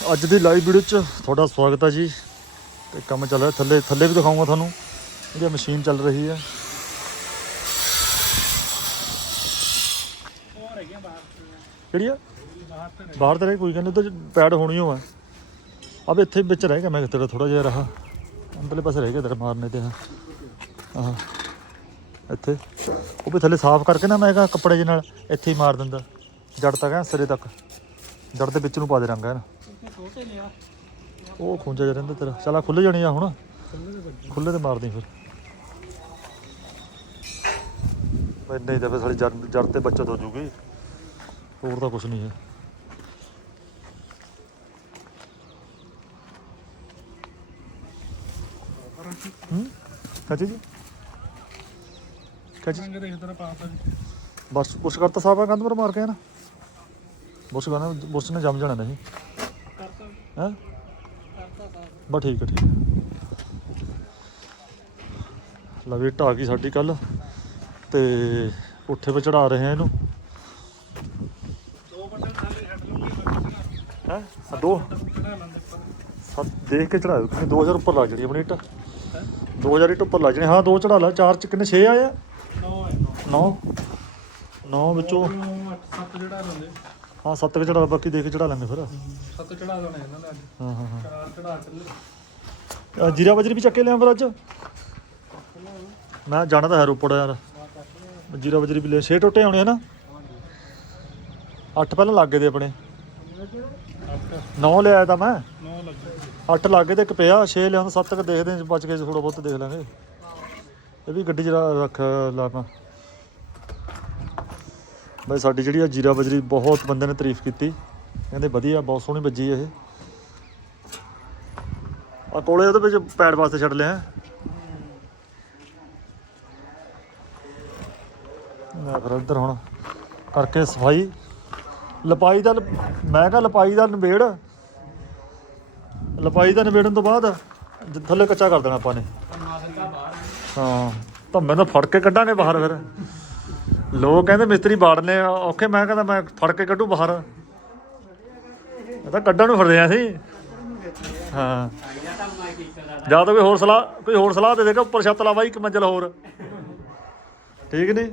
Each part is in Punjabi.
ਅੱਜ ਦੀ ਲਾਈਵ ਵੀਡੀਓ 'ਚ ਤੁਹਾਡਾ ਸਵਾਗਤ ਹੈ ਜੀ। ਤੇ ਕੰਮ ਚੱਲ ਰਿਹਾ, ਥੱਲੇ ਥੱਲੇ ਵੀ ਦਿਖਾਉਂਗਾ ਤੁਹਾਨੂੰ। ਜਿਹੜੀ ਮਸ਼ੀਨ ਚੱਲ ਰਹੀ ਹੈ ਕਿਹੜੀ ਆ? ਬਾਹਰ ਤੇ ਰਹਿ ਕੋਈ ਕਹਿੰਦੇ ਤੇ ਪੈਡ ਹੋਣੀ ਹੋ ਆ ਅਬ ਇੱਥੇ ਵਿੱਚ ਰਹਿ ਗਿਆ ਮੈਂ ਤੇਰਾ ਥੋੜਾ ਜਿਹਾ ਰਹਾ। ਅੰਦਰਲੇ ਪਾਸੇ ਰਹਿ ਗਿਆ ਤੇਰਾ ਮਾਰਨੇ ਤੇ, ਹਾਂ। ਇੱਥੇ। ਉਹ ਵੀ ਥੱਲੇ ਸਾਫ਼ ਕਰਕੇ ਨਾ ਮੈਂ ਕਿਹਾ ਕੱਪੜੇ ਜਿਹੇ ਨਾਲ ਇੱਥੇ ਹੀ ਮਾਰ ਦਿੰਦਾ। ਜੜ ਤੱਕ ਹੈ ਸਿਰੇ ਤੱਕ। ਜੜ ਦੇ ਵਿੱਚ ਨੂੰ ਪਾ ਦੇ ਰੰਗ, ਹੈ ਨਾ। ਉਹ ਖੁੰਝਾ ਜਿਹਾ ਰਹਿੰਦਾ ਤੇਰਾ। ਚਲ ਆ ਖੁੱਲੇ ਜਾਣੀ ਆ ਹੁਣ। ਖੁੱਲੇ ਤੇ ਮਾਰਦੀ ਫਿਰ। ਇੰਨੇ ਹੀ ਤਾਂ ਫਿਰ ਸਾਡੀ ਜੜ ਜੜ ਤੇ ਬੱਚਤ ਹੋ ਜੂਗੀ। ਹੋਰ ਤਾਂ ਕੁਝ ਨਹੀਂ ਹੈ। ਹੂੰ? ਕਾਜੀ ਜੀ? ਕਾਜੀ ਰੰਗ ਦੇਖ ਤੇਰਾ ਪਾਸ ਬਸ, ਬੁਰਸ਼ ਕਰਤਾ ਸਾਫ਼ ਆ ਕੰਧ ਪਰ ਮਾਰ ਕੇ ਨਾ। ਬੁਰਸ਼ ਕਰਨਾ, ਬੁਰਸ਼ ਨੇ ਜੰਮ ਜਾਣਾ ਨਹੀਂ। ਹੈ? ਬਸ ਠੀਕ ਹੈ ਠੀਕ ਹੈ। ਲਵੇ ਢਾਹ ਗਈ ਸਾਡੀ ਕੱਲ ਤੇ ਉੱਠੇ 'ਤੇ ਚੜਾ ਰਹੇ ਆ ਇਹਨੂੰ। ਦੋ ਬਟਨ ਥੱਲੇ ਛੱਡ ਲੂੰਗੀ ਹੈ ਦੋ। ਸੱਤ ਦੇਖ ਕੇ ਚੜਾਓ ਕਿ 2000 ਉੱਪਰ ਲੱਗ ਜਣੀ ਆਪਣੀ ਇੱਟ। 2000 ਇੱਟ ਉੱਪਰ ਲੱਗ ਜਣੀ। ਹਾਂ ਦੋ ਚੜਾ ਲਾ। ਚਾਰ ਚ ਕਿੰਨੇ? 6 ਆਏ ਆ? ਨੋ ਹੈ ਨੋ। 9 9 ਵਿੱਚੋਂ ਸੱਤ ਚੜਾ ਲੰਦੇ ਹਾਂ ਸੱਤ ਕੇ ਚੜਾ ਬਾਕੀ ਦੇਖ ਕੇ ਚੜਾ ਲਾਂਗੇ ਫਿਰ। ਸੱਤ ਚੜਾ ਲੈਣੇ ਇਹਨਾਂ ਨੇ ਅੱਜ। ਹਾਂ ਹਾਂ ਹਾਂ। ਚਾਰ ਚੜਾ ਚੱਲੇ। ਆਹ ਜੀਰਾ ਬਜਰੀ ਵੀ ਚੱਕੇ ਲਿਆ ਫਿਰ ਅੱਜ? ਮੈਂ ਜਾਣਾ ਤਾਂ ਹੈ ਰੋਪੜ ਯਾਰ। ਜੀਰਾ ਬਜਰੀ ਵੀ ਲੈ ਛੇ ਟੋਟੇ ਆਉਣੇ ਆ ਨਾ? ਅੱਠ ਪਹਿਲਾਂ ਲੱਗੇ ਦੇ ਆਪਣੇ। ਨੌ ਲਿਆਇਆ ਤਾਂ ਮੈਂ। ਨੋ ਲੱਗੇ ਅੱਠ ਲੱਗੇ ਤੇ ਇੱਕ ਪਿਆ ਛੇ ਲਿਆਉਂਦਾ ਸੱਤ ਕ ਦੇਖਦੇ ਹਾਂ ਬਚ ਕੇ ਥੋੜਾ ਬਹੁਤ ਦੇਖ ਲਾਂਗੇ। ਇਹ ਵੀ ਗੱਡੀ 'ਚ ਰ- ਰੱਖ ਲਾਣਾ ਬਈ ਸਾਡੀ ਜਿਹੜੀ ਆ ਜੀਰਾ ਬਜਰੀ ਬਹੁਤ ਬੰਦੇ ਨੇ ਤਾਰੀਫ ਕੀਤੀ। ਕਹਿੰਦੇ ਵਧੀਆ, ਬਹੁਤ ਸੋਹਣੀ ਵੱਜੀ ਇਹ। ਆ ਕੋਲੇ ਉਹਦੇ ਵਿੱਚ ਪੈੜ ਵਾਸਤੇ ਛੱਡ ਲਿਆ। ਮੈਂ ਫਿਰ ਇੱਧਰ ਹੁਣ ਕਰਕੇ ਸਫ਼ਾਈ। ਲਪਾਈ ਦਾ ਮੈਂ ਕਿਹਾ ਲਪਾਈ ਦਾ ਨਿਬੇੜ। ਲਪਾਈ ਦਾ ਨਿਬੇੜਨ ਤੋਂ ਬਾਅਦ ਥੱਲੇ ਕੱਚਾ ਕਰ ਦੇਣਾ ਆਪਾਂ ਨੇ। ਹਾਂ ਤਾਂ ਮੈਂ ਤਾਂ ਫੜ ਕੇ ਕੱਢਾਂਗੇ ਬਾਹਰ ਫਿਰ। ਲੋਕ ਕਹਿੰਦੇ ਮਿਸਤਰੀ ਬਾੜਨੇ ਆ, ਔਖੇ ਮੈਂ ਕਹਿੰਦਾ ਮੈਂ ਫੜ ਕੇ ਕੱਢੂ ਬਾਹਰ। ਇਹ ਤਾਂ ਕੱਢਣ ਨੂੰ ਫਿਰਦੇ ਆ ਸੀ ਹਾਂ। ਜਾਂ ਤਾਂ ਕੋਈ ਹੋਰ ਸਲਾਹ ਕੋਈ ਹੋਰ ਸਲਾਹ ਦੇ ਦੇਗਾ ਉੱਪਰ ਛੱਤ ਲਾਵਾ ਇੱਕ ਮੰਜ਼ਲ ਹੋਰ। ਠੀਕ ਨਹੀਂ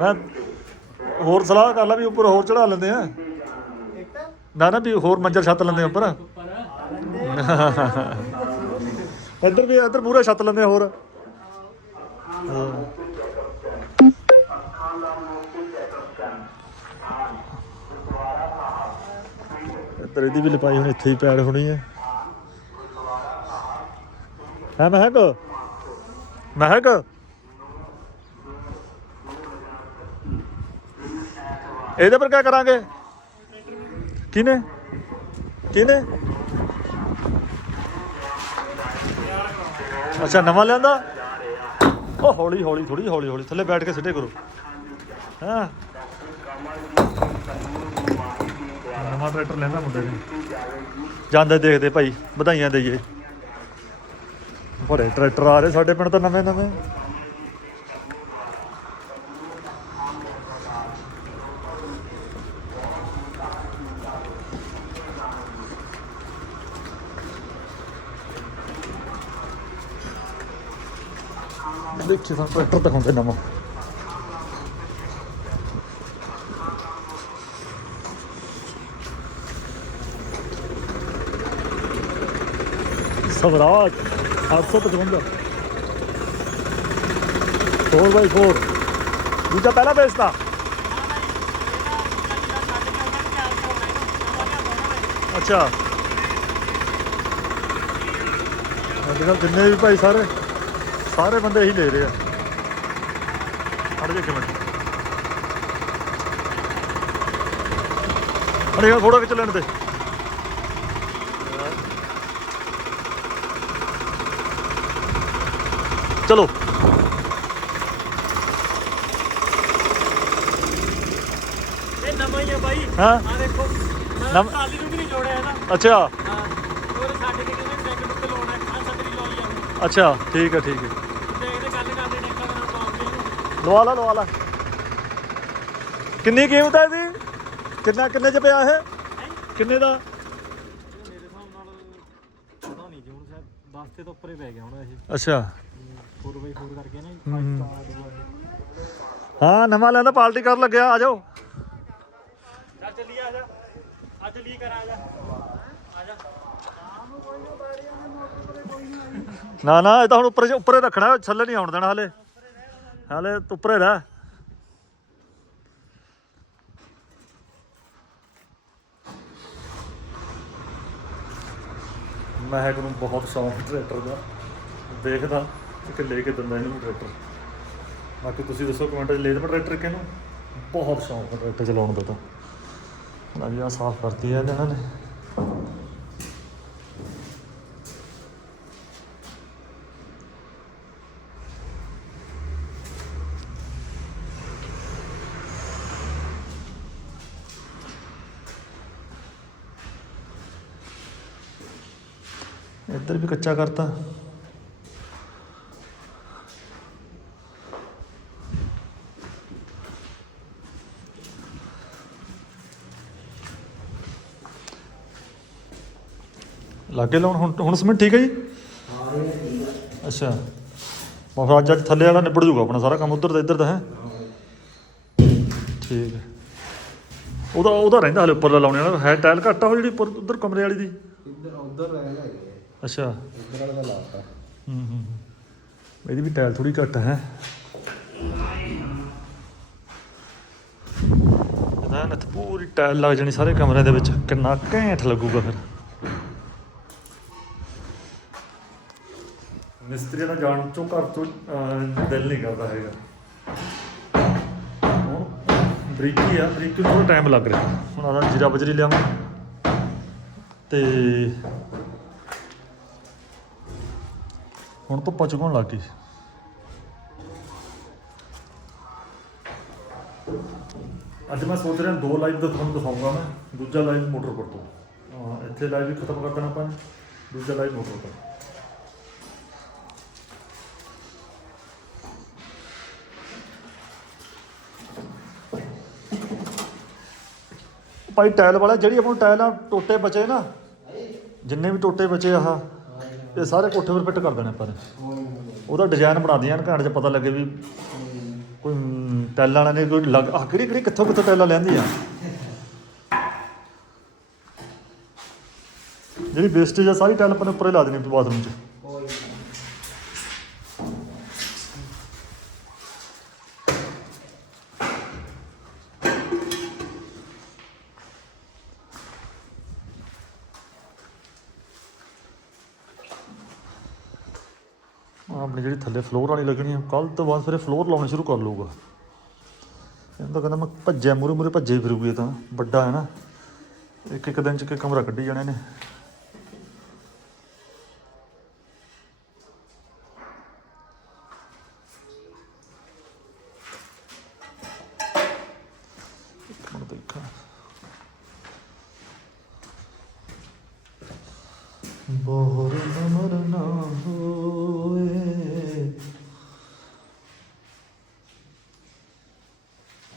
ਮੈਂ ਹੋਰ ਸਲਾਹ ਕਰ ਲਾ ਵੀ ਉੱਪਰ ਹੋਰ ਚੜਾ ਲੈਂਦੇ ਆ। ਨਾ ਨਾ ਵੀ ਹੋਰ ਮੰਜ਼ਲ ਛੱਤ ਲੈਂਦੇ ਆ ਉੱਪਰ। ਇੱਧਰ ਵੀ ਇੱਧਰ ਪੂਰਾ ਛੱਤ ਲੈਂਦੇ ਆ ਹੋਰ। ਹਾਂ। ਇੱਧਰ ਇਹਦੀ ਵੀ ਲਪਾਈ ਹੁਣ ਇੱਥੇ ਹੀ ਪੈੜ ਹੋਣੀ ਹੈ। ਹੈ ਮਹਿਕ? ਮਹਿਕ? ਇਹਦੇ ਪਰ ਕੀ ਕਰਾਂਗੇ? ਕਿਨੇ ਕਿਨੇ ਅੱਛਾ, ਨਵਾਂ ਲਿਆਂਦਾ? ਉਹ ਹੌਲੀ ਹੌਲੀ ਥੋੜੀ ਹੌਲੀ ਹੌਲੀ, ਥੱਲੇ ਬੈਠ ਕੇ ਸਿੱਟੇ ਕਰੋ। ਹਾਂ? ਨਵਾਂ ਟਰੈਕਟਰ ਲੈਂਦਾ ਮੁੰਡੇ ਨੇ। ਜਾਂਦੇ ਦੇਖਦੇ ਭਾਈ, ਵਧਾਈਆਂ ਦੇਈਏ। ਬੜੇ ਟਰੈਕਟਰ ਆ ਰਹੇ ਸਾਡੇ ਪਿੰਡ ਤਾਂ ਨਵੇਂ ਨਵੇਂ। ਦੇਖੀ ਸਾਨੂੰ ਟਰੈਕਟਰ ਦਿਖਾਉਂਦੇ ਨਵਾਂ। ਸਵਰਾਜ 855 4x4 ਦੂਜਾ ਪਹਿਲਾ ਵੇਚਦਾ ਅੱਛਾ। ਅੱਜ ਕੱਲ੍ਹ ਜਿੰਨੇ ਵੀ ਭਾਈ ਸਾਰੇ ਸਾਰੇ ਬੰਦੇ ਇਹੀ ਲੈ ਰਹੇ ਆ। ਅੜ ਜੇ ਕਿਵੇਂ ਅਰੇ ਥੋੜਾ ਕਿ ਲੈਣ ਦੇ। ਚਲੋ। ਇਹ ਨਵਾਂ ਹੀ ਆ ਬਾਈ। ਹਾਂ। ਆ ਦੇਖੋ ਨਵ- ਟਾਲੀ ਨੂੰ ਵੀ ਨਹੀਂ ਜੋੜਿਆ ਇਹਦਾ। ਅੱਛਾ। ਹਾਂ ਹੋਰ ਸਾਡੇ ਕੇ ਕਹਿੰਦੇ ਟੈਕ ਟੁੱਕ ਲਾਉਣਾ ਆ ਛਤਰੀ ਲਾਈ ਆ ਅੱਛਾ ਠੀਕ ਹੈ ਠੀਕ ਹੈ। ਦੇਖਦੇ ਗੱਲ ਕਰਦੇ ਟੈਕਾਂ ਦੇ ਨਾਲ ਪਾਉਂਦੇ ਨੂੰ। ਲਵਾ ਲਾ ਲਵਾ ਲਾ। ਕਿੰਨੀ ਕੀਮਤ ਹੈ ਇਹਦੀ? ਕਿੰਨਾ ਕਿੰਨੇ ਚ ਪਿਆ ਇਹ? ਕਿੰਨੇ ਦਾ? ਮੇਰੇ ਹਿਸਾਬ ਨਾਲ ਪਤਾ ਨਹੀਂ ਜੀ ਹੁਣ ਸ਼ਾਇਦ 10 ਤੇ ਤੋਂ ਉੱਪਰ ਹੀ ਪੈ ਗਿਆ ਹੁਣ ਇਹ। ਅੱਛਾ। 4x4 ਕਰਕੇ ਨਾ ਹੂੰ। 5 ਸਟਾਰ ਦੂਆ ਇਹ। ਹਾਂ ਨਵਾਂ ਲੈਂਦਾ ਪਾਰਟੀ ਕਰਨ ਲੱਗਿਆ ਆ ਜਾਓ। ਚੱਲ ਚੱਲੀਏ ਆ ਜਾ। ਅੱਜ ਲੀ ਕਰ ਆ ਜਾ। ਆ ਜਾ। ਨਾ ਨਾ ਇਹ ਤਾਂ ਹੁਣ ਉੱਪਰ ਉੱਪਰੇ ਰੱਖਣਾ ਥੱਲੇ ਨਹੀਂ ਆਉਣ ਦੇਣਾ ਹਲੇ। ਹਲੇ ਉੱਪਰੇ ਰਹਿ। ਮਹਿਕ ਨੂੰ ਬਹੁਤ ਸ਼ੌਂਕ ਟਰੈਕਟਰ ਦਾ। ਦੇਖਦਾ। ਇੱਕ ਲੈ ਕੇ ਦਿੰਦਾ ਇਹਨੂੰ ਟਰੈਕਟਰ। ਬਾਕੀ ਤੁਸੀਂ ਦੱਸੋ ਕਮੈਂਟ 'ਚ ਲੈ ਦੇਵਾਂ ਟਰੈਕਟਰ ਕਿਹਨੂੰ? ਬਹੁਤ ਸ਼ੌਂਕ ਹੈ ਟਰੈਕਟਰ ਚਲਾਉਣ ਦਾ ਤਾਂ। ਹੁਣ ਅਜੀ ਆ ਸਾਫ਼ ਕਰਤੀ ਹੈ ਇਹਨਾਂ ਨੇ। ਇੱਧਰ ਵੀ ਕੱਚਾ ਕਰਤਾ। ਲਾਗੇ ਲਾਉਣ? ਹੁਣ ਹੁਣ ਸਮਿੰਟ ਠੀਕ ਹੈ ਜੀ? ਅੱਛਾ। ਮੈਂ ਫਿਰ ਅੱਜ ਅੱਜ ਥੱਲੇ ਵਾਲਾ ਨਿਬੜ ਜੂਗਾ ਆਪਣਾ ਸਾਰਾ ਕੰਮ ਉਧਰ ਦਾ ਇੱਧਰ ਦਾ ਹੈ? ਠੀਕ ਹੈ। ਉਹਦਾ ਉਹਦਾ ਰਹਿੰਦਾ ਹਲੇ ਉੱਪਰਲਾ ਲਾਉਣੇ ਵਾਲਾ ਹੈ ਟਾਇਲ ਘੱਟ ਆ ਉਹ ਜਿਹੜੀ ਉੱਪਰ ਉਧਰ ਕਮਰੇ ਵਾਲੀ ਦੀ? ਇੱਧਰ ਉੱਧਰ ਰਹਿਣਾ ਹੈ ਅੱਛਾ। ਇੱਧਰ ਵਾਲਾ ਲਾਤਾ। ਹੂੰ ਹੂੰ ਹੂੰ। ਇਹਦੀ ਵੀ ਟਾਇਲ ਥੋੜੀ ਘੱਟ ਹੈ? ਇਹਦਾ ਨਾ ਪੂਰੀ ਟਾਇਲ ਲੱਗ ਜਾਣੀ ਸਾਰੇ ਕਮਰਿਆਂ ਦੇ ਵਿੱਚ। ਕਿੰਨਾ ਘੈਂਟ ਲੱਗੂਗਾ ਫਿਰ। ਮਿਸਤਰੀਆਂ ਦਾ ਜਾਣ ਚੋਂ ਘਰ ਤੋਂ ਅਹ, ਦਿਲ ਨਹੀਂ ਕਰਦਾ ਹੈਗਾ। ਹੁਣ ਬਰੀਕੀ ਆ ਬਰੀਕੀ ਨੂੰ ਥੋੜਾ ਟਾਈਮ ਲੱਗ ਰਿਹਾ। ਹੁਣ ਆਦਾ ਜੀਰਾ ਬਜਰੀ ਲਿਆਵਾਂ। ਤੇ ਹੁਣ ਧੁੱਪਾਂ ਚੁਗਣ ਲੱਗ ਗਈ? ਅੱਜ ਮੈਂ ਸੋਚ ਰਿਹਾ ਦੋ ਲਾਈਵ ਦਾ ਤੁਹਾਨੂੰ ਦਿਖਾਉਂਗਾ ਮੈਂ। ਦੂਜਾ ਲਾਈਵ ਮੋਟਰਪੁਰ ਤੋਂ। ਹਾਂ, ਇੱਥੇ ਲਾਈਵ ਵੀ ਖਤਮ ਕਰ ਦੇਣਾ ਆਪਾਂ ਨੇ। ਦੂਜਾ ਲਾਈਵ ਮੋਟਰਪੁਰ ਭਾਈ ਟਾਇਲ ਵਾਲਾ, ਜਿਹੜੀ ਆਪਾਂ ਨੂੰ ਟਾਇਲ ਟੋਟੇ ਬਚੇ ਨਾ। ਜਿੰਨੇ ਵੀ ਟੋਟੇ ਬਚੇ ਆਹ, ਇਹ ਸਾਰੇ ਕੋਠੇ 'ਤੇ ਫਿੱਟ ਕਰ ਦੇਣੇ ਆਪਾਂ ਨੇ। ਉਹਦਾ ਡਿਜ਼ਾਈਨ ਬਣਾ ਦਿਆਂ ਘਾਟ 'ਚ ਪਤਾ ਲੱਗੇ ਵੀ ਕੋਈ ਟਾਇਲਾਂ ਵਾਲਿਆਂ ਨੇ ਕੋਈ ਲੱਗ ਆ ਕਿਹੜੀ ਕਿਹੜੀ, ਕਿੱਥੋਂ ਕਿੱਥੋਂ ਟਾਇਲਾਂ ਲੈਂਦੀ ਆ ਜਿਹੜੀ ਵੇਸਟੇਜ ਆ, ਸਾਰੀ ਟਾਇਲ ਆਪਾਂ ਨੇ ਉੱਪਰ ਹੀ ਲਾ ਦੇਣੀ ਬਾਥਰੂਮ 'ਚ। ਆਪਣੀ ਜਿਹੜੀ ਥੱਲੇ ਫਲੋਰ ਵਾਲੀ ਲੱਗਣੀ ਆ ਕੱਲ ਤੋਂ ਬਾਅਦ ਫਿਰ ਫਲੋਰ ਲਾਉਣੇ ਸ਼ੁਰੂ ਕਰ ਲਊਗਾ। ਇਹਨੂੰ ਤਾਂ ਕਹਿੰਦਾ ਮੈਂ ਭੱਜਿਆ ਮੂਰੇ ਮੂਰੇ ਭੱਜੇ ਫਿਰੂਗੀ ਤਾਂ, ਵੱਡਾ ਹੈ ਨਾ। ਇੱਕ ਇੱਕ ਦਿਨ ਚ ਇੱਕ ਕਮਰਾ ਕੱਢੀ ਜਾਣੇ ਨੇ।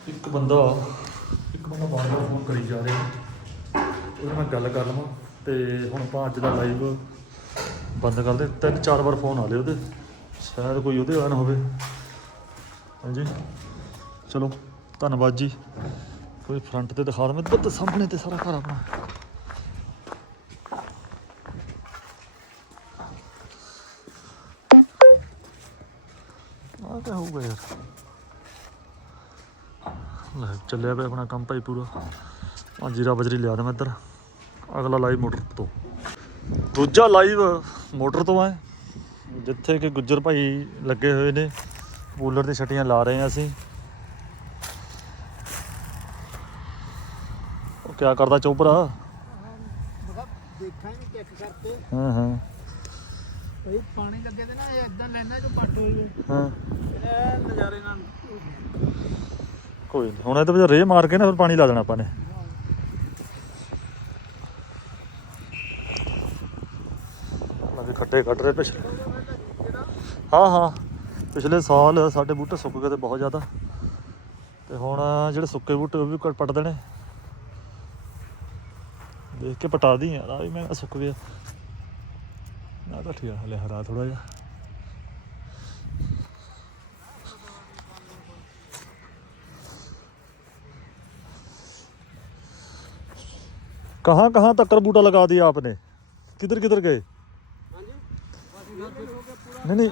ਇੱਕ ਬੰਦਾ ਇੱਕ ਬੰਦਾ ਬਾਰ-ਬਾਰ ਫੋਨ ਕਰੀ ਜਾ ਰਿਹਾ। ਉਹਦੇ ਨਾਲ ਗੱਲ ਕਰ ਲਵਾਂ ਤੇ ਹੁਣ ਆਪਾਂ ਅੱਜ ਦਾ ਲਾਈਵ ਬੰਦ ਕਰ ਦੇ। ਤਿੰਨ ਚਾਰ ਵਾਰ ਫੋਨ ਆ ਲਏ ਉਹਦੇ। ਸ਼ਾਇਦ ਕੋਈ ਉਹਦੇ ਆਨ ਹੋਵੇ। ਹਾਂਜੀ। ਚਲੋ, ਧੰਨਵਾਦ ਜੀ। ਕੋਈ ਫਰੰਟ ਤੇ ਦਿਖਾ ਦਵਾਂ। ਤੇ ਸਾਹਮਣੇ ਤੇ ਸਾਰਾ ਘਰ ਆਪਣਾ ਆ ਕਿਆ ਹੋਊਗਾ ਯਾਰ ਲੈ ਚੱਲਿਆ ਪਿਆ ਆਪਣਾ ਕੰਮ ਭਾਈ ਪੂਰਾ। ਆ ਜੀਰਾ ਬਜਰੀ ਲਿਆ ਦਵਾਂ ਇੱਧਰ। ਅਗਲਾ ਲਾਈਵ ਮੋਟਰ ਤੋਂ। ਦੂਜਾ ਲਾਈਵ ਮੋਟਰ ਤੋਂ ਹੈ ਜਿੱਥੇ ਕਿ ਗੁੱਜਰ ਭਾਈ ਲੱਗੇ ਹੋਏ ਨੇ। ਕੂਲਰ ਦੀ ਛਟੀਆਂ ਲਾ ਰਹੇ ਹਾਂ ਅਸੀਂ। ਉਹ ਕਿਆ ਕਰਦਾ ਚੋਪਰਾ? ਦੇਖਾਂ ਹੀ ਚੈੱਕ ਕਰਕੇ ਹਾਂ। ਹਾਂ ਇਹ ਪਾਣੀ ਲੱਗੇ ਤੇ ਨਾ ਇਹ ਇਦਾਂ ਲੈਣਾ ਜੋ ਪੱਟ ਹੋਈ ਹਾਂ। ਇਹ ਨਜ਼ਾਰੇ ਨਾਲ। ਕੋਈ ਨਹੀਂ ਹੁਣ ਇਹਦੇ ਵਿੱਚ ਰੇਹ ਮਾਰ ਕੇ ਨਾ ਫਿਰ ਪਾਣੀ ਲਾ ਦੇਣਾ ਆਪਾਂ ਨੇ। ਲੱਗੇ ਖੱਟੇ ਕੱਢ ਰਹੇ ਪਿਛਲੇ। ਹਾਂ ਹਾਂ। ਪਿਛਲੇ ਸਾਲ ਸਾਡੇ ਬੂਟੇ ਸੁੱਕ ਗਏ ਤੇ ਬਹੁਤ ਜ਼ਿਆਦਾ। ਤੇ ਹੁਣ ਜਿਹੜੇ ਸੁੱਕੇ ਬੂਟੇ ਉਹ ਵੀ ਕੱਟ- ਪੱਟ ਦੇਣੇ। ਦੇਖ ਕੇ ਪਟਾ ਦੀ ਯਾਰ ਆ ਵੀ ਮੈਂ ਸੁੱਕ ਗਿਆ। ਨਾ ਤਾਂ ਠੀਕ ਹਲੇ ਹਰਾ ਥੋੜਾ ਜਿਹਾ। कहाँ कहाँ तक बूटा लगा दिया आपने? किधर किधर गए? नहीं नहीं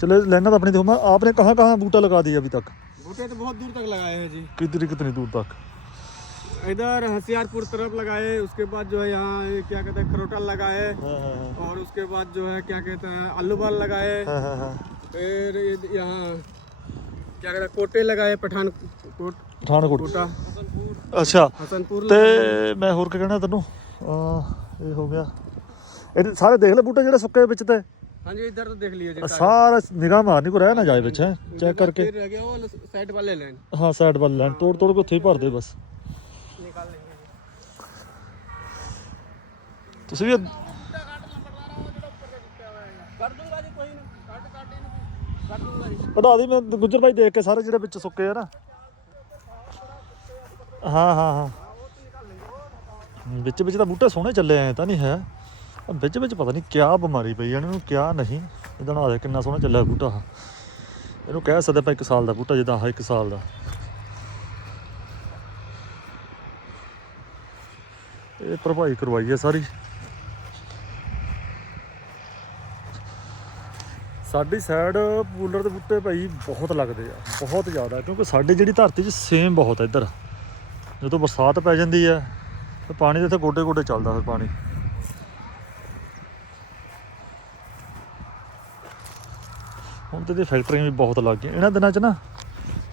चले लेना तो अपने देखो आपने कहाँ कहाँ बूटा लगा दिया अभी तक? बूटे तो बहुत दूर तक लगाए हैं जी। किधर कितनी दूर तक? इधर हसियारपुर तरफ़ लगाए उसके बाद जो है यहाँ क्या कहते हैं खरोटल लगाए है है। और उसके बाद जो है क्या कहते हैं आलू बाल लगाए फिर यहाँ क्या कहते हैं कोटे लगाए पठान कोट पठानकोट। कोटा। ਅੱਛਾ ਤੇ ਮੈਂ ਹੋਰ ਕੀ ਕਹਿਣਾ ਤੈਨੂੰ? ਅਹ ਇਹ ਹੋ ਗਿਆ। ਇਹ ਸਾਰੇ ਦੇਖ ਲੈ ਬੂਟੇ ਜਿਹੜੇ ਸੁੱਕੇ ਵਿੱਚ ਤੇ। ਹਾਂਜੀ ਇੱਧਰ ਤਾਂ ਦੇਖ ਲਿਓ ਜੀ ਸਾਰਾ ਨਿਗਾਹ ਮਾਰਨੀ ਕੋ ਰਹਿ ਨਾ ਜਾਏ ਵਿੱਚ ਹੈ। ਚੈੱਕ ਕਰਕੇ। ਹਾਂ ਸਾਈਡ ਵੱਲ ਲੈਣ। ਤੋੜ ਤੋੜ ਕੇ ਉੱਥੇ ਹੀ ਭਰ ਦੇ ਬਸ। ਤੁਸੀਂ ਵੀ ਕੱਢ ਦੂੰਗਾ ਜੀ ਕੋਈ ਨਾ। ਕੱਟ ਕੱਟ ਇਹਨੂੰ। ਕੱਢ ਦੂੰਗਾ ਜੀ। ਵਧਾ ਦੀ ਮੈਂ ਗੁੱਜਰ ਭਾਈ ਦੇਖ ਕੇ ਸਾਰੇ ਜਿਹੜੇ ਵਿੱਚ ਸੁੱਕੇ ਆ ਨਾ। ਹਾਂ ਹਾਂ ਹਾਂ। ਵਿੱਚ ਵਿੱਚ ਤਾਂ ਬੂਟੇ ਸੋਹਣੇ ਚੱਲੇ ਆਏ ਤਾਂ ਨਹੀਂ ਹੈ। ਵਿੱਚ ਵਿੱਚ ਪਤਾ ਨਹੀਂ ਕਿਆ ਬਿਮਾਰੀ ਪਈ ਆ ਇਹਨਾਂ ਨੂੰ, ਕਿਆ ਨਹੀਂ। ਇਹਦਾ ਨਾ ਕਿੰਨਾ ਸੋਹਣਾ ਚੱਲਿਆ ਬੂਟਾ ਇਹਨੂੰ ਕਹਿ ਸਕਦੇ ਆਪਾਂ ਇੱਕ ਸਾਲ ਦਾ ਬੂਟਾ, ਜਿੱਦਾਂ ਆਹ ਇੱਕ ਸਾਲ ਦਾ। ਇਹ ਭਰਪਾਈ ਕਰਵਾਈ ਹੈ ਸਾਰੀ। ਸਾਡੀ ਸਾਈਡ ਪੂਲਰ ਦੇ ਬੂਟੇ ਭਾਈ ਬਹੁਤ ਲੱਗਦੇ ਆ, ਬਹੁਤ ਜ਼ਿਆਦਾ, ਕਿਉਂਕਿ ਸਾਡੇ ਜਿਹੜੀ ਧਰਤੀ 'ਚ ਸੇਮ ਬਹੁਤ ਹੈ ਇੱਧਰ। ਜਦੋਂ ਬਰਸਾਤ ਪੈ ਜਾਂਦੀ ਹੈ ਤੇ ਪਾਣੀ ਦੇ ਇੱਥੇ ਗੋਡੇ ਗੋਡੇ ਚੱਲਦਾ ਫਿਰ ਪਾਣੀ। ਹੁਣ ਤੇ ਇਹਦੀ ਫੈਕਟਰੀਆਂ ਵੀ ਬਹੁਤ ਲੱਗ ਗਈਆਂ। ਇਹਨਾਂ ਦਿਨਾਂ 'ਚ ਨਾ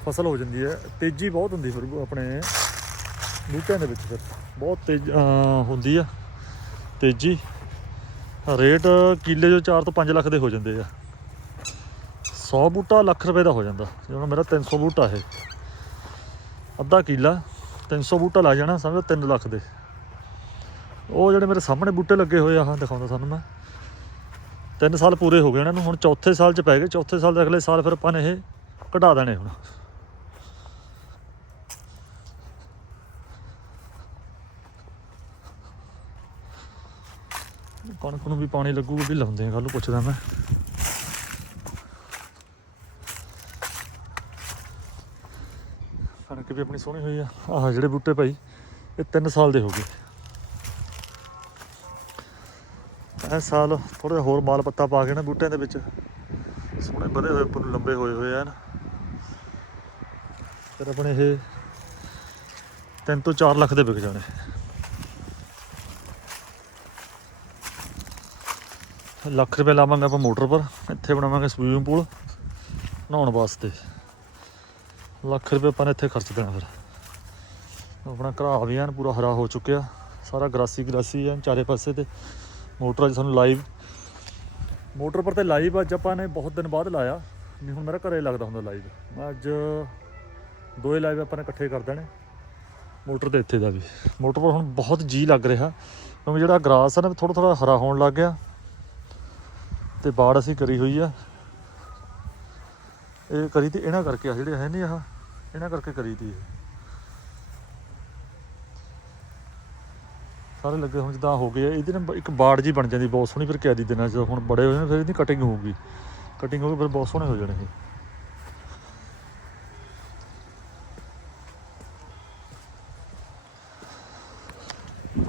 ਫਸਲ ਹੋ ਜਾਂਦੀ ਹੈ ਤੇਜ਼ੀ ਬਹੁਤ ਹੁੰਦੀ ਫਿਰ ਆਪਣੇ ਬੂਟਿਆਂ ਦੇ ਵਿੱਚ ਫਿਰ। ਬਹੁਤ ਤੇਜ਼ ਹੁੰਦੀ ਆ, ਤੇਜ਼ੀ। ਰੇਟ ਕਿੱਲੇ ਜੋ 4 ਤੋਂ 5 ਲੱਖ ਦੇ ਹੋ ਜਾਂਦੇ ਆ। 100 ਬੂਟਾ ਲੱਖ ਰੁਪਏ ਦਾ ਹੋ ਜਾਂਦਾ। ਜਿਵੇਂ ਮੇਰਾ 300 ਬੂਟਾ ਇਹ। ਅੱਧਾ ਕਿੱਲਾ। 300 ਬੂਟਾ ਲੱਗ ਜਾਣਾ ਸਮਝੋ 3 ਲੱਖ ਦੇ। ਉਹ ਜਿਹੜੇ ਮੇਰੇ ਸਾਹਮਣੇ ਬੂਟੇ ਲੱਗੇ ਹੋਏ ਆ ਦਿਖਾਉਂਦਾ ਤੁਹਾਨੂੰ ਮੈਂ। 3 ਸਾਲ ਪੂਰੇ ਹੋ ਗਏ ਇਹਨਾਂ ਨੂੰ ਹੁਣ ਚੌਥੇ ਸਾਲ ਚ ਪੈ ਗਏ। ਚੌਥੇ ਸਾਲ ਦੇ ਅਗਲੇ ਸਾਲ ਫਿਰ ਆਪਾਂ ਨੇ ਇਹ ਘਟਾ ਦੇਣੇ ਹੁਣ। ਕਣਕ ਨੂੰ ਵੀ ਪਾਣੀ ਲੱਗੂਗਾ ਵੀ ਲਾਉਂਦੇ ਆ ਕੱਲ ਨੂੰ ਪੁੱਛਦਾ ਮੈਂ। ਕਣਕ ਵੀ ਆਪਣੀ ਸੋਹਣੀ ਹੋਈ ਆ। ਆਹ ਜਿਹੜੇ ਬੂਟੇ ਭਾਈ, ਇਹ 3 ਸਾਲ ਦੇ ਹੋ ਗਏ। ਇਸ ਸਾਲ ਥੋੜਾ ਜਿਹਾ ਹੋਰ ਮਾਲ ਪੱਤਾ ਪਾ ਕੇ ਨਾ ਬੂਟਿਆਂ ਦੇ ਵਿੱਚ। ਸੋਹਣੇ ਵਧੇ ਹੋਏ ਉੱਪਰ ਲੰਬੇ ਹੋਏ ਹੋਏ ਆ ਨਾ। ਫਿਰ ਆਪਣੇ ਇਹ 3 ਤੋਂ 4 ਲੱਖ ਦੇ ਵਿਕ ਜਾਣੇ। ਲੱਖ ਰੁਪਏ ਲਾਵਾਂਗੇ ਆਪਾਂ ਮੋਟਰ ਪਰ, ਇੱਥੇ ਬਣਾਵਾਂਗੇ ਸਵੀਮਿੰਗ ਪੂਲ ਨਹਾਉਣ ਵਾਸਤੇ। ਲੱਖ ਰੁਪਏ ਆਪਾਂ ਨੇ ਇੱਥੇ ਖਰਚ ਦੇਣਾ ਫਿਰ। ਆਪਣਾ ਘਰਾ ਵੀ ਐਨ ਪੂਰਾ ਹਰਾ ਹੋ ਚੁੱਕਿਆ। ਸਾਰਾ ਗਰਾਸੀ ਗਰਾਸੀ ਐਨ ਚਾਰੇ ਪਾਸੇ ਤੇ। ਮੋਟਰ ਅੱਜ ਸਾਨੂੰ ਲਾਈਵ ਮੋਟਰ ਪਰ ਤੇ ਲਾਈਵ ਅੱਜ ਆਪਾਂ ਨੇ ਬਹੁਤ ਦਿਨ ਬਾਅਦ ਲਾਇਆ। ਨਹੀਂ, ਹੁਣ ਮੇਰਾ ਘਰੇ ਲੱਗਦਾ ਹੁੰਦਾ ਲਾਈਵ। ਮੈਂ ਅੱਜ ਦੋਏ ਲਾਈਵ ਆਪਾਂ ਨੇ ਇਕੱਠੇ ਕਰ ਦੇਣੇ। ਮੋਟਰ ਦੇ ਇੱਥੇ ਦਾ ਵੀ। ਮੋਟਰ ਪਰ ਹੁਣ ਬਹੁਤ ਜੀ ਲੱਗ ਰਿਹਾ। ਕਿਉਂਕਿ ਜਿਹੜਾ ਗਰਾਸ ਹੈ ਨਾ ਥੋੜਾ ਥੋੜਾ ਹਰਾ ਹੋਣ ਲੱਗ ਗਿਆ। ਤੇ ਬਾੜ ਅਸੀਂ ਕਰੀ ਹੋਈ ਆ। ਇਹ ਕਰੀ ਤੇ, ਇਹਨਾਂ ਕਰਕੇ ਆ, ਜਿਹੜੇ ਹੈ ਨਹੀਂ ਆਹ, ਇਹਨਾਂ ਕਰਕੇ ਕਰੀ ਤੀ ਇਹ। ਸਾਰੇ ਲੱਗੇ ਹੁਣ ਜਿੱਦਾਂ ਹੋ ਗਏ ਇਹਦੇ ਨਾਲ ਇੱਕ ਬਾੜ ਜੀ ਬਣ ਜਾਂਦੀ, ਬਹੁਤ ਸੋਹਣੀ ਫਿਰ ਕਿਆਦੀ ਦਿਨਾਂ ਜਦੋਂ ਹੁਣ ਬੜੇ ਹੋ ਜਾਣ ਫਿਰ ਇਹਦੀ ਕਟਿੰਗ ਹੋਊਗੀ। ਕਟਿੰਗ ਹੋ ਕੇ ਫਿਰ ਬਹੁਤ ਸੋਹਣੇ ਹੋ ਜਾਣੇ ਇਹ।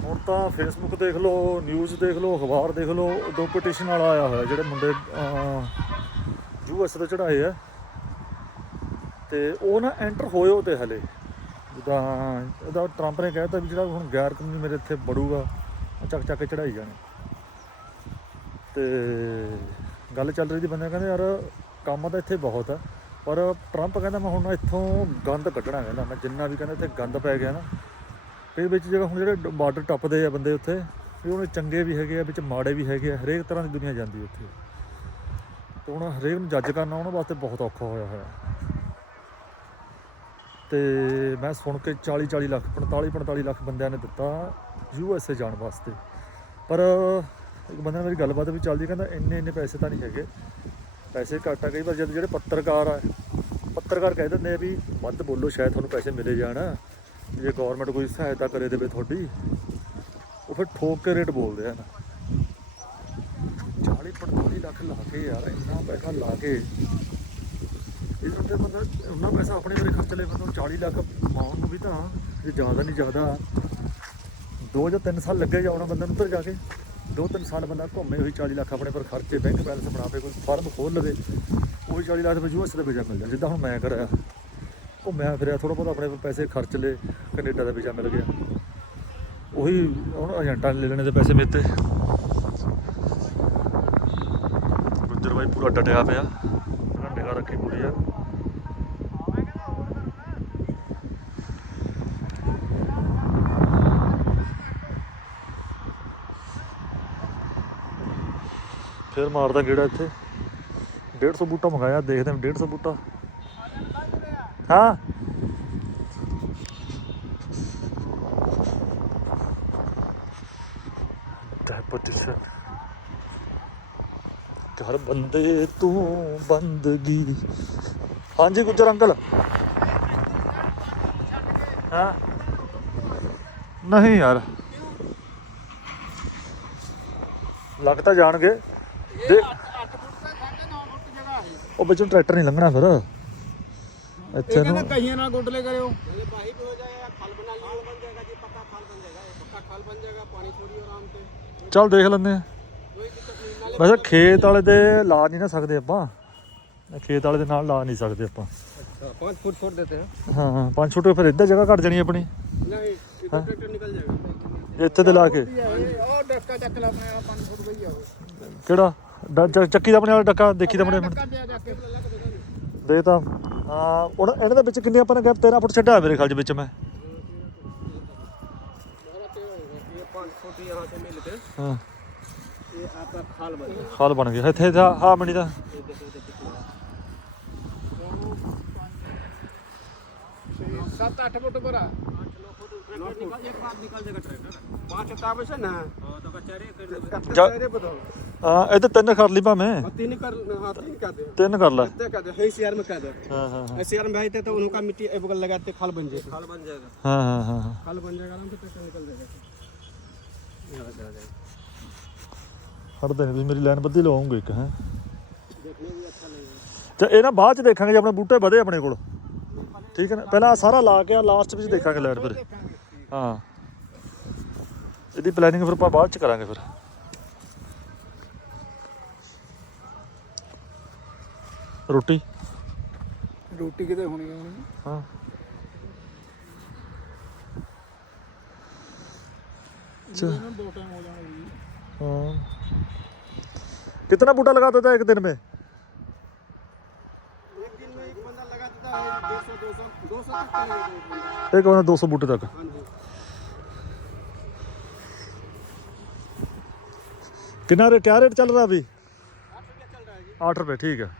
ਹੁਣ ਤਾਂ ਫੇਸਬੁੱਕ ਦੇਖ ਲਓ ਨਿਊਜ਼ ਦੇਖ ਲਓ, ਅਖਬਾਰ ਦੇਖ ਲਓ, ਦੋ ਪਟੀਸ਼ਨ ਵਾਲਾ ਆਇਆ ਹੋਇਆ, ਜਿਹੜੇ ਮੁੰਡੇ ਯੂਐਸ ਤੋਂ ਚੜਾਏ ਆ। ਤੇ ਉਹ ਨਾ ਐਂਟਰ ਹੋਏ ਉਹ ਤੇ ਹਲੇ। ਜਿੱਦਾਂ ਉਹਦਾ ਟਰੰਪ ਨੇ ਕਹਿਤਾ ਵੀ ਜਿਹੜਾ ਹੁਣ ਗੈਰ ਕਾਨੂੰਨੀ ਮੇਰੇ ਇੱਥੇ ਬੜੂਗਾ ਚੱਕ ਚੱਕ ਕੇ ਚੜਾਈ ਜਾਣੇ। ਤੇ ਗੱਲ ਚੱਲ ਰਹੀ ਸੀ ਬੰਦੇ ਕਹਿੰਦੇ ਯਾਰ ਕੰਮ ਤਾਂ ਇੱਥੇ ਬਹੁਤ ਆ, ਪਰ ਟਰੰਪ ਕਹਿੰਦਾ ਮੈਂ ਹੁਣ ਇੱਥੋਂ ਗੰਦ ਕੱਢਣਾ ਕਹਿੰਦਾ, ਮੈਂ ਜਿੰਨਾ ਵੀ ਕਹਿੰਦਾ ਇੱਥੇ ਗੰਦ ਪੈ ਗਿਆ ਨਾ, ਤੇ ਵਿੱਚ ਜਿਹੜਾ ਹੁਣ ਜਿਹੜੇ ਬਾਰਡਰ ਟੱਪਦੇ ਆ ਬੰਦੇ ਉੱਥੇ, ਵੀ ਉਹਨੇ ਚੰਗੇ ਵੀ ਹੈਗੇ ਆ, ਵਿੱਚ ਮਾੜੇ ਵੀ ਹੈਗੇ ਆ, ਹਰੇਕ ਤਰ੍ਹਾਂ ਦੀ ਦੁਨੀਆ ਜਾਂਦੀ ਉੱਥੇ। ਤੇ ਹੁਣ ਹਰੇਕ ਨੂੰ ਜੱਜ ਕਰਨਾ ਉਹਨਾਂ ਵਾਸਤੇ ਬਹੁਤ ਔਖਾ ਹੋਇਆ ਹੋਇਆ। ਤੇ ਮੈਂ ਸੁਣ ਕੇ 40 40 ਲੱਖ 45 45 ਲੱਖ ਬੰਦਿਆਂ ਨੇ ਦਿੱਤਾ ਯੂ ਐਸ ਏ ਜਾਣ ਵਾਸਤੇ। ਪਰ ਇੱਕ ਬੰਦੇ ਨਾਲ ਮੇਰੀ ਗੱਲਬਾਤ ਵੀ ਚੱਲਦੀ, ਕਹਿੰਦਾ ਇੰਨੇ ਇੰਨੇ ਪੈਸੇ ਤਾਂ ਨਹੀਂ ਹੈਗੇ। ਪੈਸੇ ਘੱਟ ਆ, ਕਈ ਵਾਰ ਜਦ ਜਿਹੜੇ ਪੱਤਰਕਾਰ ਆ, ਪੱਤਰਕਾਰ ਕਹਿ ਦਿੰਦੇ ਆ ਵੀ ਵੱਧ ਬੋਲੋ, ਸ਼ਾਇਦ ਤੁਹਾਨੂੰ ਪੈਸੇ ਮਿਲੇ ਜਾਣ। ਜੇ ਗਵਰਨਮੈਂਟ ਕੋਈ ਸਹਾਇਤਾ ਕਰੇ ਦੇਵੇ ਤੁਹਾਡੀ, ਉਹ ਫਿਰ ਠੋਕ ਕੇ ਰੇਟ ਬੋਲਦੇ ਆ ਨਾ 40 45 ਲੱਖ ਲਾ ਕੇ ਯਾਰ, ਇੰਨਾ ਪੈਸਾ ਲਾ ਕੇ ਇਹ ਉੱਤੇ ਬੰਦਾ ਉਹਨਾਂ ਪੈਸਾ ਆਪਣੇ ਘਰੇ ਖਰਚ ਲੈ ਬੰਦਾ 40 ਲੱਖ ਮਾਉਣ ਨੂੰ ਵੀ ਤਾਂ ਜੇ ਜ਼ਿਆਦਾ ਨਹੀਂ ਜ਼ਿਆਦਾ। ਦੋ ਜਾਂ ਤਿੰਨ ਸਾਲ ਲੱਗੇ ਜਾਉਣਾ ਬੰਦੇ ਨੂੰ ਉੱਧਰ ਜਾ ਕੇ। ਦੋ ਤਿੰਨ ਸਾਲ ਬੰਦਾ ਘੁੰਮੇ ਹੋਈ 40 ਲੱਖ ਆਪਣੇ ਪਰ ਖਰਚੇ, ਬੈਂਕ ਬੈਲੈਂਸ ਬਣਾਵੇ, ਕੋਈ ਫਰਮ ਖੋਲ ਲਵੇ, ਉਹੀ 40 ਲੱਖ ਰੁਪਏ ਯੂਐਸ ਦਾ ਵੀਜ਼ਾ ਮਿਲ ਜਾ ਜਿੱਦਾਂ ਹੁਣ ਮੈਂ ਕਰਿਆ। ਘੁੰਮਿਆ ਫਿਰਿਆ ਥੋੜਾ ਬਹੁਤ ਆਪਣੇ ਪੈਸੇ ਖਰਚ ਲਏ, ਕੈਨੇਡਾ ਦਾ ਵੀਜ਼ਾ ਮਿਲ ਗਿਆ। ਉਹੀ ਹੁਣ ਏਜੰਟਾਂ ਨੇ ਲੈ ਲੈਣੇ ਦੇ ਪੈਸੇ ਮੇਰੇ ਤੇ ਗੁੱਜਰ ਬਾਈ ਪੂਰਾ ਡਟਿਆ ਪਿਆ। ਉਹਨਾਂ ਨਿਗਾਹ ਰੱਖੀ ਪੂਰੀ ਆ। ਫਿਰ ਮਾਰਦਾ ਗੇੜਾ ਇੱਥੇ। 150 ਬੂਟਾ ਮੰਗਾਇਆ, ਦੇਖਦੇ ਹਾਂ 150 ਬੂਟਾ। ਹਾਂ। ਡੈਪੋਟੀਸ਼ਨ ਘਰ ਬੰਦੇ, ਤੂੰ ਬੰਦਗੀ। ਹਾਂਜੀ, ਗੁੱਜਰ ਅੰਕਲ। ਹਾਂ। ਨਹੀਂ ਯਾਰ। ਲੱਗ ਤਾਂ ਜਾਣਗੇ। ਤੇ ਉਹ ਵਿੱਚੋਂ ਟਰੈਕਟਰ ਨਹੀਂ ਲੰਘਣਾ ਫਿਰ। ਇੱਥੇ ਨੂੰ ਕਹੀਆਂ ਨਾਲ ਗੁੱਡਲੇ ਕਰਿਓ। ਇਹ ਪਾਈਪ ਹੋ ਖਲ ਬਣਾ ਲਈ। ਬਣ ਜਾਏਗਾ ਜੀ ਪੱਕਾ ਖਲ ਬਣ ਜਾਏਗਾ। ਇਹ ਪੱਕਾ ਖਲ ਬਣ ਜਾਏਗਾ ਪਾਣੀ ਛੋੜੀ ਆਰਾਮ ਤੇ। ਚੱਲ ਦੇਖ ਲੈਂਦੇ ਆ। ਵੈਸੇ ਖੇਤ ਵਾਲੇ ਦੇ ਲਾ ਨਹੀਂ ਨਾ ਸਕਦੇ ਆਪਾਂ। ਖੇਤ ਵਾਲੇ ਦੇ ਨਾਲ ਲਾ ਨਹੀਂ ਸਕਦੇ ਆਪਾਂ। ਅੱਛਾ 5 ਫੁੱਟ ਛੋੜ ਦਿੰਦੇ ਹਾਂ ਹਾਂ 5 ਫੁੱਟ ਫਿਰ ਇੱਧਰ ਜਗ੍ਹਾ ਘਟ ਜਾਣੀ ਆਪਣੀ। ਨਹੀਂ ਇੱਥੇ ਤੇ ਲਾ ਕੇ। ਉਹ ਡੱਕਾ ਚੱਕ ਲਾ ਆਪਣੇ 5 ਫੁੱਟ ਵਈ ਆ ਕਿਹੜਾ? ਡ- ਚ- ਚੱਕੀ ਦਾ ਆਪਣੇ ਵਾਲਾ ਡੱਕਾ ਦੇਖੀ ਤਾਂ ਆਪਣੇ ਡੱਕਾ ਦੇ ਜਾ ਕੇ ਦੇ ਤਾਂ ਹਾਂ ਹੁਣ ਇਹਨਾਂ ਦੇ ਵਿੱਚ ਕਿੰਨੇ ਆਪਾਂ ਨੇ ਗੈਪ 13 ਫੁੱਟ ਛੱਡਿਆ ਮੇਰੇ ਖਿਆਲ ਚ ਵਿੱਚ ਮੈਂ ये पाँच फुट यहाँ से मिल के ਹਾਂ ये आपका खाल बन जाएगा ਖਾਲ ਬਣ ਗਿਆ ਇੱਥੇ ਤਾਂ ਹਾਂ ਮਣੀ ਦਾ ये देखो ये देखो 7-8 ਫੁੱਟ ਭਰਾ ट्रैक्टर निकल एक बार निकल जाएगा ट्रैक्टर पाँच ताब से ना हाँ तो कचहरे कर जा- कचहरे बताओ ਹਾਂ ਇੱਧਰ ਤਿੰਨ ਕਰ ਲਈ ਭਾਵੇਂ हाँ तीन कर हाँ तीन कर दे ਤਿੰਨ ਕਰ ਲੈ कितने कर दे है सीआर में कर दे ਹਾਂ ਹਾਂ ਹਾਂ सीआर में भेजते तो उनका मिट्टी एक बगल लगाते खाल बन जाएगा खाल बन जाएगा ਹਾਂ ਹਾਂ ਹਾਂ ਹਾਂ खाल बन जाएगा आराम से ट्रैक्टर निकल जाएगा यहाँ से आ जाएगा ਹਟਦੇ ਨਹੀਂ ਤੁਸੀਂ ਮੇਰੀ ਲਾਈਨ ਬੱਧੀ ਲਵਾਉਂਗੇ ਇੱਕ ਹੈ देखने में भी अच्छा लगेगा ਤੇ ਇਹ ਨਾ ਬਾਅਦ ਚ ਦੇਖਾਂਗੇ ਜੇ ਆਪਣੇ ਬੂਟੇ ਵਧੇ ਆਪਣੇ ਕੋਲ ਠੀਕ ਹੈ ਨਾ ਪਹਿਲਾਂ ਆਹ ਸਾਰਾ ਲਾ ਕੇ ਲਾਸਟ ਵਿੱਚ ਦੇਖਾਂਗੇ ਲਾਈਨ ਫਿਰ ਹਾਂ ਇਹਦੀ ਪਲੈਨਿੰਗ ਫਿਰ ਆਪਾਂ ਬਾਅਦ ਚ ਕਰਾਂਗੇ ਫਿਰ ਰੋਟੀ ਰੋਟੀ ਕਿਤੇ ਹੋਣੀ ਹੋਣੀ ਹਾਂ ਇਹਨਾਂ ਦੋ ਟਾਈਮ ਹੋ ਜਾਣਾ ਜੀ हाँ कितना बूटा लगा देता है एक दिन में एक दिन में एक बंदा लगा देता है दो सौ दो सौ दो सौ तक का लगेगा एक बंदा एक बंदा दो सौ बूटे तक हाँ जी कितना रेट क्या रेट चल रहा है अभी आठ रुपया चल रहा है जी आठ रुपये ठीक है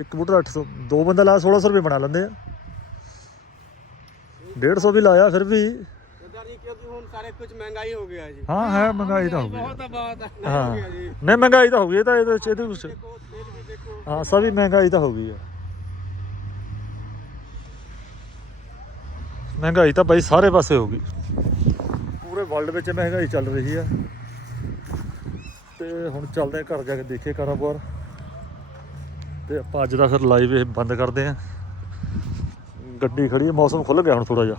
ਇੱਕ ਬੂਟਾ 800 ਦੋ ਬੰਦਾ ਲਾ 1600 ਰੁਪਏ ਬਣਾ ਲੈਂਦੇ ਆ। 150 ਵੀ ਲਾਇਆ ਫਿਰ ਵੀ ਕਿਉਂਕਿ ਹੁਣ ਸਾਰੇ ਕੁਝ ਮਹਿੰਗਾਈ ਹੋ ਗਿਆ ਜੀ। ਹਾਂ ਹੈ ਮਹਿੰਗਾਈ ਤਾਂ ਹੋ ਗਈ। ਬਹੁਤ ਬਹੁਤ ਹਾਂ। ਨਹੀਂ ਮਹਿੰਗਾਈ ਤਾਂ ਮਹਿੰਗਾਈ ਤਾਂ ਹੋ ਗਈ ਹੈ ਮਹਿੰਗਾਈ ਤਾਂ ਬਾਈ ਸਾਰੇ ਪਾਸੇ ਹੋ ਗਈ। ਪੂਰੇ ਵਰਲਡ ਵਿੱਚ ਮਹਿੰਗਾਈ ਚੱਲ ਰਹੀ ਆ। ਤੇ ਹੁਣ ਚੱਲਦੇ ਘਰ ਜਾ ਕੇ ਦੇਖੀਏ ਕਾਰੋਬਾਰ। ਤੇ ਆਪਾਂ ਅੱਜ ਦਾ ਫਿਰ ਲਾਈਵ ਇਹ ਬੰਦ ਕਰਦੇ ਆ ਗੱਡੀ ਖੜੀ ਹੈ, ਮੌਸਮ ਖੁੱਲ ਗਿਆ ਹੁਣ ਥੋੜਾ ਜਿਹਾ।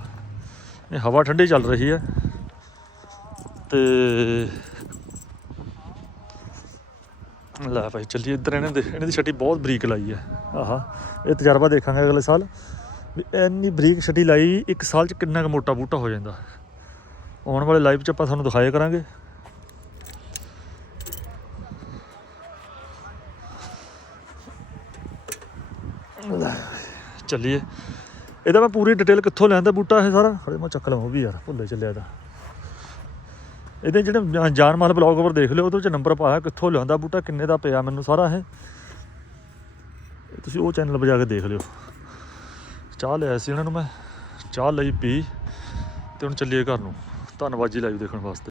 ਇਹ ਹਵਾ ਠੰਡੀ ਚੱਲ ਰਹੀ ਹੈ। ਤੇ ਲੈ ਭਾਈ, ਚੱਲੀਏ ਇੱਧਰ ਇਹਨੇ ਦੇ ਇਹਨਾਂ ਦੀ ਛੱਟੀ ਬਹੁਤ ਬਰੀਕ ਲਾਈ ਹੈ। ਆਹਾ, ਇਹ ਤਜਰਬਾ ਦੇਖਾਂਗੇ ਅਗਲੇ ਸਾਲ। ਵੀ ਇੰਨੀ ਬਰੀਕ ਛੱਟੀ ਲਾਈ, ਇੱਕ ਸਾਲ ਚ ਕਿੰਨਾ ਕੁ ਮੋਟਾ ਬੂਟਾ ਹੋ ਜਾਂਦਾ। ਆਉਣ ਵਾਲੇ ਲਾਈਵ ਚ ਆਪਾਂ ਤੁਹਾਨੂੰ ਦਿਖਾਇਆ ਕਰਾਂਗੇ। ਚੱਲੀਏ। ਇਹਦਾ ਮੈਂ ਪੂਰੀ ਡਿਟੇਲ ਕਿੱਥੋਂ ਲੈਂਦਾ ਬੂਟਾ ਇਹ ਸਾਰਾ? ਹਲੇ ਮੈਂ ਚੱਕ ਲਵਾਂ, ਉਹ ਵੀ ਯਾਰ, ਭੁੱਲੇ ਚੱਲਿਆ ਦਾ ਇਹਦੇ ਜਿਹੜੇ ਜਾ- ਜਾਨ ਮਾਲ ਬਲੌਗ ਉੱਪਰ ਦੇਖ ਲਿਓ, ਉਹਦੇ ਵਿੱਚ ਨੰਬਰ ਪਾਇਆ ਕਿੱਥੋਂ ਲਿਆਂਦਾ ਬੂਟਾ, ਕਿੰਨੇ ਦਾ ਪਿਆ ਮੈਨੂੰ ਸਾਰਾ ਇਹ। ਤੁਸੀਂ ਉਹ ਚੈਨਲ 'ਤੇ ਜਾ ਕੇ ਦੇਖ ਲਿਓ। ਚਾਹ ਲਿਆ ਸੀ ਉਹਨਾਂ ਨੂੰ ਮੈਂ, ਚਾਹ ਲਈ ਪੀ, ਤੇ ਹੁਣ ਚੱਲੀਏ ਘਰ ਨੂੰ। ਧੰਨਵਾਦ ਜੀ ਲਾਈਵ ਦੇਖਣ ਵਾਸਤੇ।